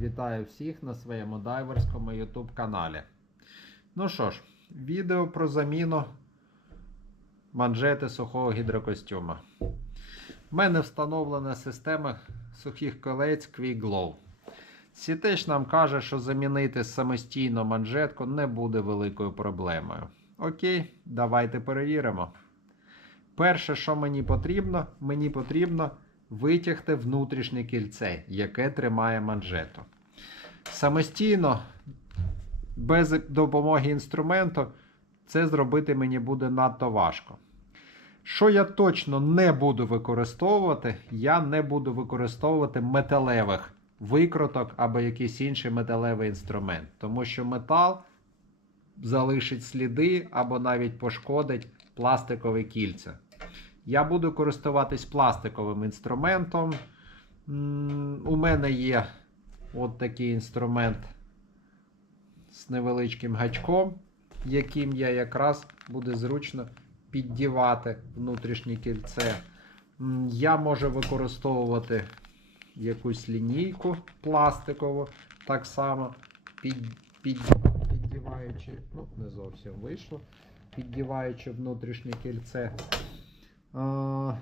Вітаю всіх на своєму дайверському YouTube каналі. Ну що ж, відео про заміну манжети сухого гідрокостюма. У мене встановлена система сухих колець Quick Glow. Сітеч нам каже, що замінити самостійно манжетку не буде великою проблемою. Окей, давайте перевіримо. Перше, що мені потрібно, мені потрібно витягти внутрішнє кільце, яке тримає манжету. Самостійно, без допомоги інструменту, це зробити мені буде надто важко. Що я точно не буду використовувати, я не буду використовувати металевих викруток або якийсь інший металевий інструмент, тому що метал залишить сліди або навіть пошкодить пластикові кільця. Я буду користуватись пластиковим інструментом. У мене є от такий інструмент з невеличким гачком, яким я якраз буде зручно піддівати внутрішнє кільце. Я можу використовувати якусь лінійку пластикову, так само під, під, піддіваючи, ну, не зовсім вийшло, піддіваючи внутрішнє кільце. Е,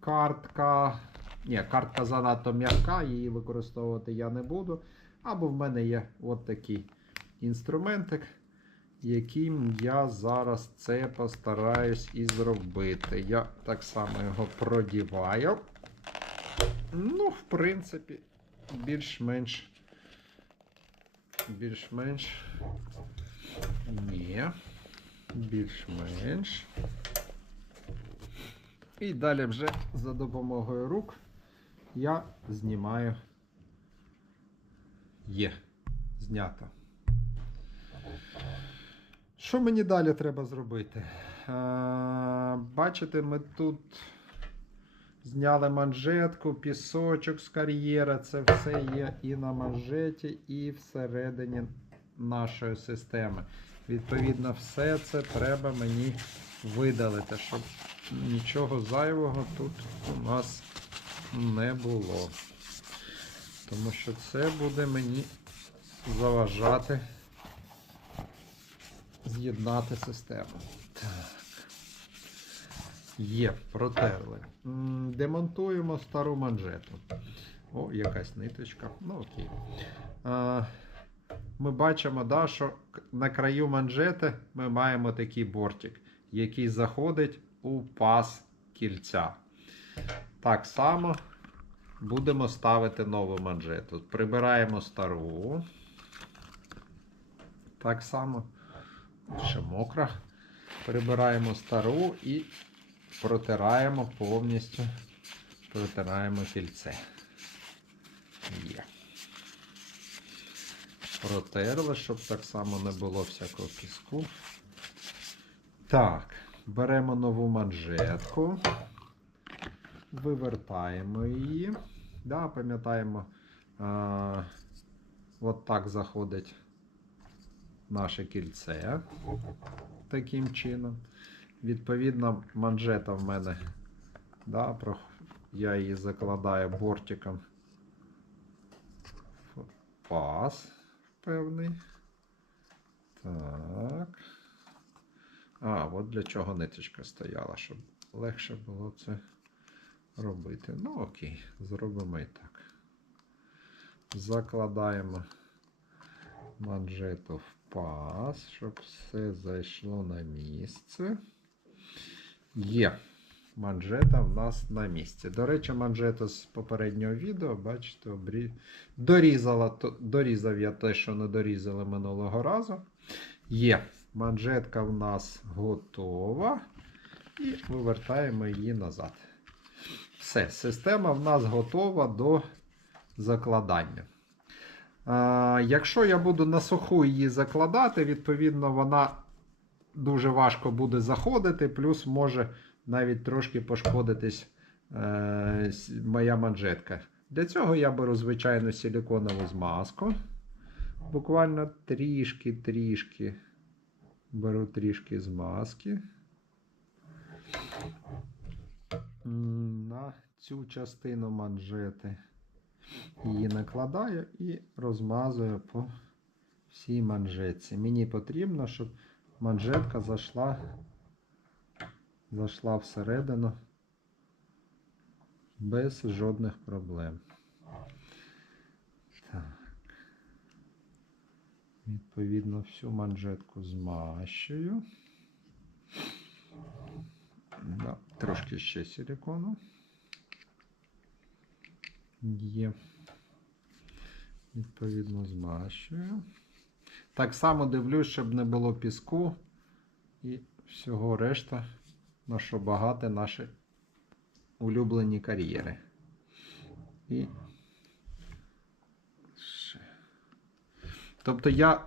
картка. Ні, картка занадто м'яка, її використовувати я не буду. Або в мене є от такий інструментик, яким я зараз це постараюсь і зробити. Я так само його продіваю. Ну, в принципі, більш-менш. Більш-менш. Ні. Більш-менш. І далі вже за допомогою рук я знімаю. Є, знято. Що мені далі треба зробити? А, бачите, ми тут зняли манжетку, пісочок з кар'єра. Це все є і на манжеті, і всередині нашої системи. Відповідно, все це треба мені видалити, щоб нічого зайвого тут у нас не було. Тому що це буде мені заважати з'єднати систему. Так. Є, протерли. Демонтуємо стару манжету. О, якась ниточка. Ну окей. А, ми бачимо, да, що на краю манжети ми маємо такий бортик, який заходить у паз кільця. Так само будемо ставити нову манжету. Прибираємо стару. Так само, ще мокра. Прибираємо стару і протираємо повністю. Протираємо кільце. Є. Протерли, щоб так само не було всякого піску. Так, беремо нову манжетку, вивертаємо її. Да, пам'ятаємо, от так заходить наше кільце. Таким чином. Відповідно, манжета в мене. Да, я її закладаю бортиком в паз певний. Так. А, от для чого ниточка стояла, щоб легше було це робити. Ну, окей, зробимо і так. Закладаємо манжету в паз, щоб все зайшло на місце. Є. Манжета в нас на місці. До речі, манжета з попереднього відео, бачите, обрі... дорізала, дорізав я те, що не дорізали минулого разу. Є. Манжетка в нас готова. І вивертаємо її назад. Все, система в нас готова до закладання. А, якщо я буду на суху її закладати, відповідно, вона дуже важко буде заходити, плюс може навіть трошки пошкодитись е, моя манжетка. Для цього я беру звичайну силіконову змазку. Буквально трішки-трішки беру трішки змазки. На цю частину манжети її накладаю і розмазую по всій манжетці. Мені потрібно, щоб манжетка зайшла, зайшла всередину без жодних проблем. Відповідно, всю манжетку змащую. Да, трошки ще силикону. Є. Відповідно, змащую. Так само дивлюсь, щоб не було піску і всього решта, на що багато наші улюблені кар'єри. І Тобто я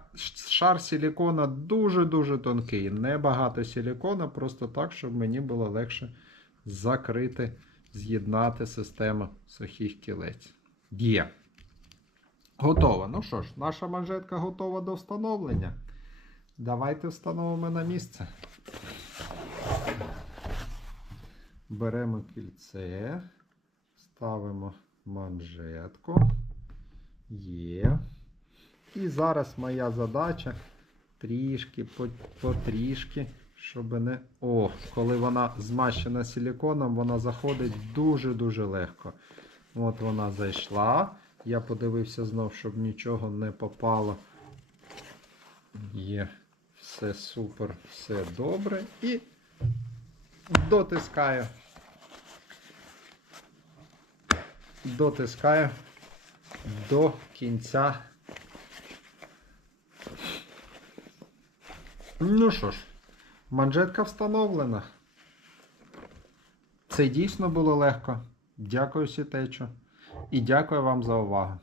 шар силікона дуже-дуже тонкий. Небагато силікона, просто так, щоб мені було легше закрити, з'єднати систему сухих кілець. Є. Готово. Ну що ж, наша манжетка готова до встановлення. Давайте встановимо на місце. Беремо кільце, ставимо манжетку. Є. І зараз моя задача трішки, по- потрішки, щоб не. О, коли вона змащена силіконом, вона заходить дуже-дуже легко. От вона зайшла. Я подивився знов, щоб нічого не попало. Є все супер, все добре. І дотискаю. Дотискаю до кінця. Ну що ж, манжетка встановлена. Це дійсно було легко. Дякую, Сітечу. І дякую вам за увагу.